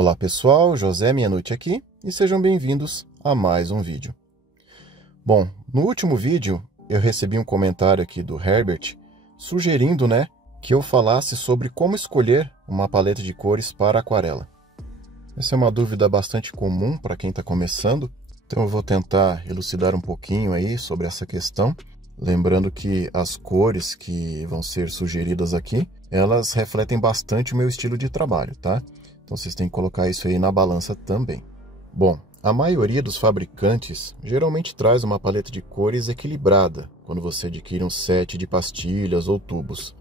Olá pessoal, José Mianucci aqui e sejam bem-vindos a mais um vídeo. Bom, no último vídeo eu recebi um comentário aqui do Herbert sugerindo, que eu falasse sobre como escolher uma paleta de cores para aquarela. Essa é uma dúvida bastante comum para quem está começando, então eu vou tentar elucidar um pouquinho aí sobre essa questão, lembrando que as cores que vão ser sugeridas aqui, elas refletem bastante o meu estilo de trabalho, tá? Então vocês têm que colocar isso aí na balança também. Bom, a maioria dos fabricantes geralmente traz uma paleta de cores equilibrada quando você adquire um set de pastilhas ou tubos.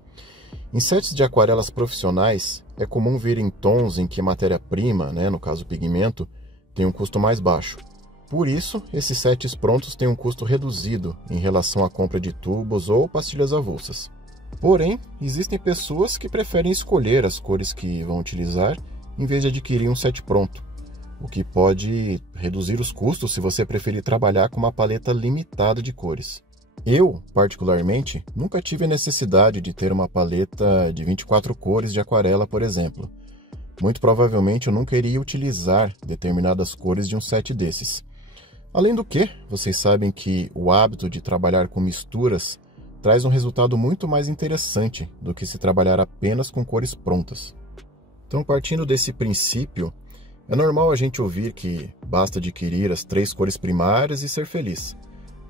Em sets de aquarelas profissionais, é comum vir em tons em que a matéria-prima, no caso o pigmento, tem um custo mais baixo. Por isso, esses sets prontos têm um custo reduzido em relação à compra de tubos ou pastilhas avulsas. Porém, existem pessoas que preferem escolher as cores que vão utilizar em vez de adquirir um set pronto, o que pode reduzir os custos se você preferir trabalhar com uma paleta limitada de cores. Eu, particularmente, nunca tive a necessidade de ter uma paleta de 24 cores de aquarela, por exemplo. Muito provavelmente eu nunca iria utilizar determinadas cores de um set desses. Além do que, vocês sabem que o hábito de trabalhar com misturas traz um resultado muito mais interessante do que se trabalhar apenas com cores prontas. Então, partindo desse princípio, é normal a gente ouvir que basta adquirir as 3 cores primárias e ser feliz.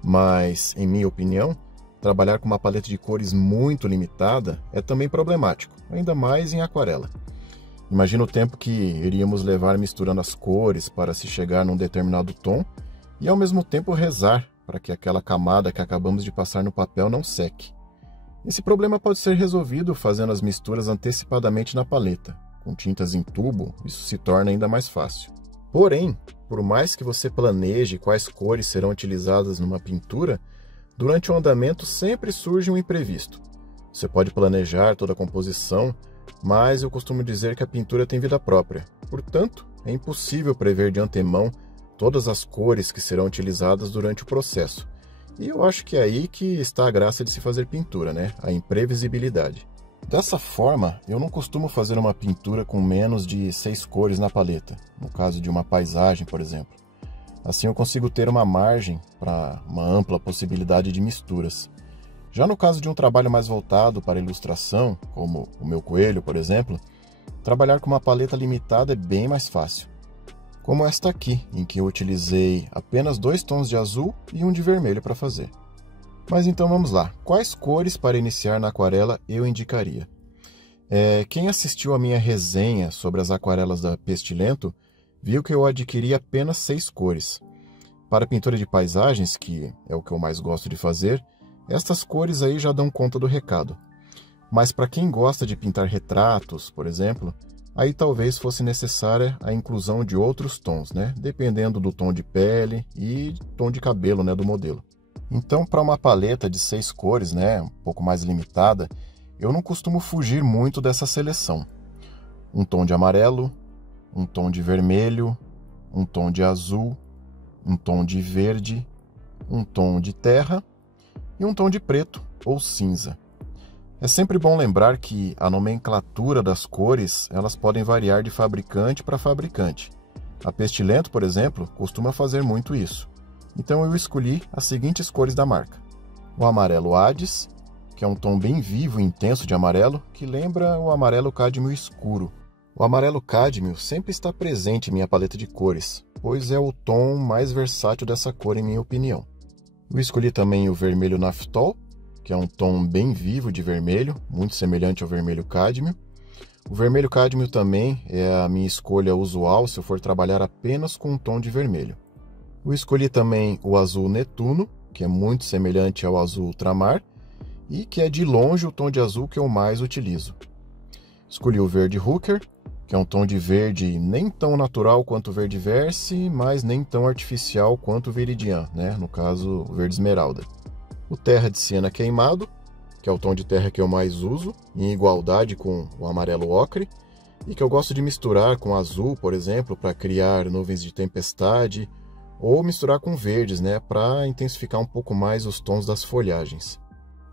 Mas, em minha opinião, trabalhar com uma paleta de cores muito limitada é também problemático, ainda mais em aquarela. Imagina o tempo que iríamos levar misturando as cores para se chegar num determinado tom e, ao mesmo tempo, rezar para que aquela camada que acabamos de passar no papel não seque. Esse problema pode ser resolvido fazendo as misturas antecipadamente na paleta. Com tintas em tubo, isso se torna ainda mais fácil. Porém, por mais que você planeje quais cores serão utilizadas numa pintura, durante o andamento sempre surge um imprevisto. Você pode planejar toda a composição, mas eu costumo dizer que a pintura tem vida própria. Portanto, é impossível prever de antemão todas as cores que serão utilizadas durante o processo. E eu acho que é aí que está a graça de se fazer pintura, a imprevisibilidade. Dessa forma, eu não costumo fazer uma pintura com menos de 6 cores na paleta, no caso de uma paisagem, por exemplo. Assim eu consigo ter uma margem para uma ampla possibilidade de misturas. Já no caso de um trabalho mais voltado para ilustração, como o meu coelho, por exemplo, trabalhar com uma paleta limitada é bem mais fácil. Como esta aqui, em que eu utilizei apenas 2 tons de azul e um de vermelho para fazer. Mas então vamos lá, quais cores para iniciar na aquarela eu indicaria? Quem assistiu a minha resenha sobre as aquarelas da Pestilento, viu que eu adquiri apenas 6 cores. Para pintura de paisagens, que é o que eu mais gosto de fazer, estas cores aí já dão conta do recado. Mas para quem gosta de pintar retratos, por exemplo, aí talvez fosse necessária a inclusão de outros tons, dependendo do tom de pele e tom de cabelo do modelo. Então, para uma paleta de 6 cores, um pouco mais limitada, eu não costumo fugir muito dessa seleção. Um tom de amarelo, um tom de vermelho, um tom de azul, um tom de verde, um tom de terra e um tom de preto ou cinza. É sempre bom lembrar que a nomenclatura das cores, elas podem variar de fabricante para fabricante. A Pestilento, por exemplo, costuma fazer muito isso. Então eu escolhi as seguintes cores da marca. O amarelo Hades, que é um tom bem vivo e intenso de amarelo, que lembra o amarelo cádmio escuro. O amarelo cádmio sempre está presente em minha paleta de cores, pois é o tom mais versátil dessa cor em minha opinião. Eu escolhi também o vermelho Naftol, que é um tom bem vivo de vermelho, muito semelhante ao vermelho cádmio. O vermelho cádmio também é a minha escolha usual se eu for trabalhar apenas com um tom de vermelho. Eu escolhi também o azul Netuno, que é muito semelhante ao azul ultramar e que é de longe o tom de azul que eu mais utilizo. Escolhi o verde Hooker, que é um tom de verde nem tão natural quanto o verde Verse, mas nem tão artificial quanto o Viridian, no caso o verde esmeralda. O terra de siena queimado, que é o tom de terra que eu mais uso, em igualdade com o amarelo ocre, e que eu gosto de misturar com azul, por exemplo, para criar nuvens de tempestade, ou misturar com verdes, para intensificar um pouco mais os tons das folhagens.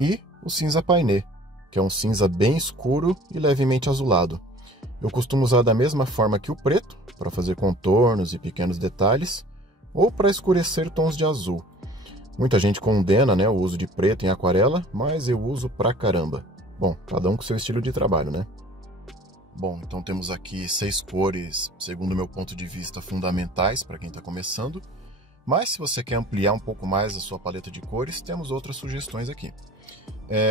E o cinza painê, que é um cinza bem escuro e levemente azulado. Eu costumo usar da mesma forma que o preto, para fazer contornos e pequenos detalhes, ou para escurecer tons de azul. Muita gente condena, né, o uso de preto em aquarela, mas eu uso pra caramba. Bom, cada um com seu estilo de trabalho, né? Bom, então temos aqui 6 cores, segundo o meu ponto de vista, fundamentais para quem está começando. Mas se você quer ampliar um pouco mais a sua paleta de cores, temos outras sugestões aqui.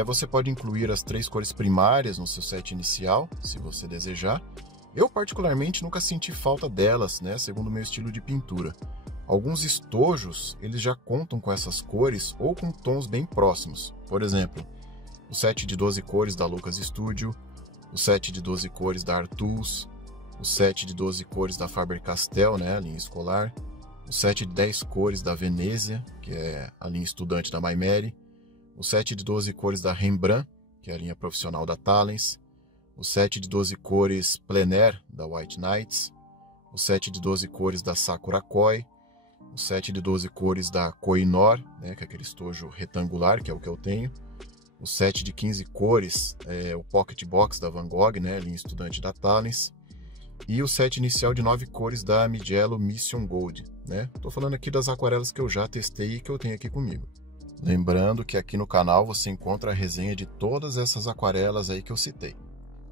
Você pode incluir as 3 cores primárias no seu set inicial, se você desejar. Eu particularmente nunca senti falta delas, né, segundo o meu estilo de pintura. Alguns estojos, eles já contam com essas cores ou com tons bem próximos. Por exemplo, o set de 12 cores da Lucas Studio, o set de 12 cores da Art Tools, o set de 12 cores da Faber-Castell, né, a linha escolar, o set de 10 cores da Venezia, que é a linha estudante da Maimeri, o set de 12 cores da Rembrandt, que é a linha profissional da Talens, o set de 12 cores Plein Air da White Nights, o set de 12 cores da Sakura Koi, o set de 12 cores da Koh-i-Noor, né, que é aquele estojo retangular, que é o que eu tenho, o set de 15 cores, o Pocket Box da Van Gogh, né, linha estudante da Talens, e o set inicial de 9 cores da Mijello Mission Gold, né? Tô falando aqui das aquarelas que eu já testei e que eu tenho aqui comigo. Lembrando que aqui no canal você encontra a resenha de todas essas aquarelas aí que eu citei.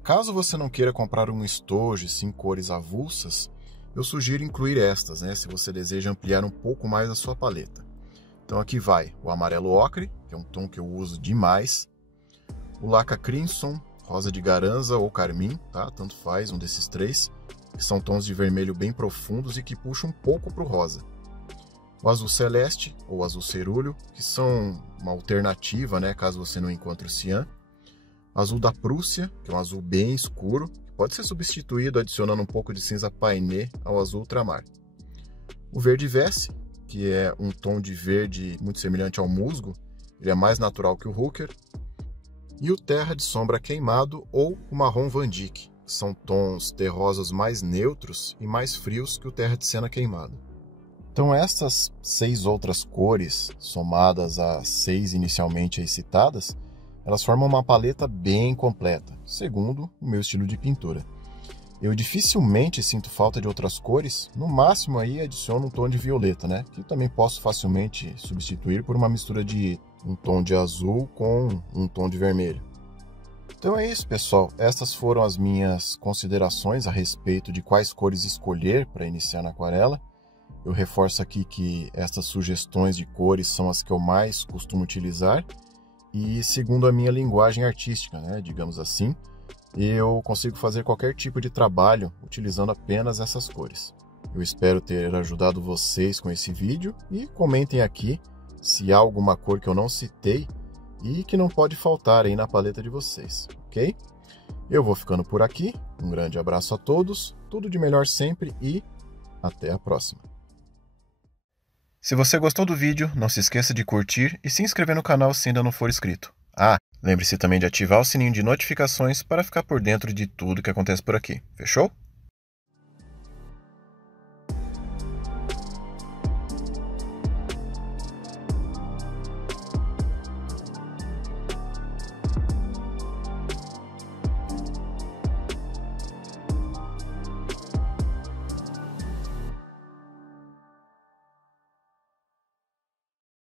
Caso você não queira comprar um estojo em cores avulsas, eu sugiro incluir estas, né, se você deseja ampliar um pouco mais a sua paleta. Então aqui vai o amarelo ocre, que é um tom que eu uso demais, o Laca Crimson, rosa de garanza ou carmim, tá? Tanto faz, um desses 3, que são tons de vermelho bem profundos e que puxam um pouco para o rosa. O azul celeste ou azul cerúleo, que são uma alternativa, né, caso você não encontre o cian. Azul da Prússia, que é um azul bem escuro, que pode ser substituído adicionando um pouco de cinza painê ao azul ultramar. O verde Vesse, que é um tom de verde muito semelhante ao musgo, ele é mais natural que o Hooker. E o terra de sombra queimado ou o marrom Van Dyck, que são tons terrosos mais neutros e mais frios que o terra de siena queimado. Então essas 6 outras cores, somadas às 6 inicialmente aí citadas, elas formam uma paleta bem completa, segundo o meu estilo de pintura. Eu dificilmente sinto falta de outras cores, no máximo aí adiciono um tom de violeta, né? Que também posso facilmente substituir por uma mistura de um tom de azul com um tom de vermelho. Então é isso, pessoal. Estas foram as minhas considerações a respeito de quais cores escolher para iniciar na aquarela. Eu reforço aqui que estas sugestões de cores são as que eu mais costumo utilizar e segundo a minha linguagem artística, né? Digamos assim, eu consigo fazer qualquer tipo de trabalho utilizando apenas essas cores. Eu espero ter ajudado vocês com esse vídeo e comentem aqui se há alguma cor que eu não citei e que não pode faltar aí na paleta de vocês, ok? Eu vou ficando por aqui, um grande abraço a todos, tudo de melhor sempre e até a próxima. Se você gostou do vídeo, não se esqueça de curtir e se inscrever no canal se ainda não for inscrito. Lembre-se também de ativar o sininho de notificações para ficar por dentro de tudo que acontece por aqui. Fechou?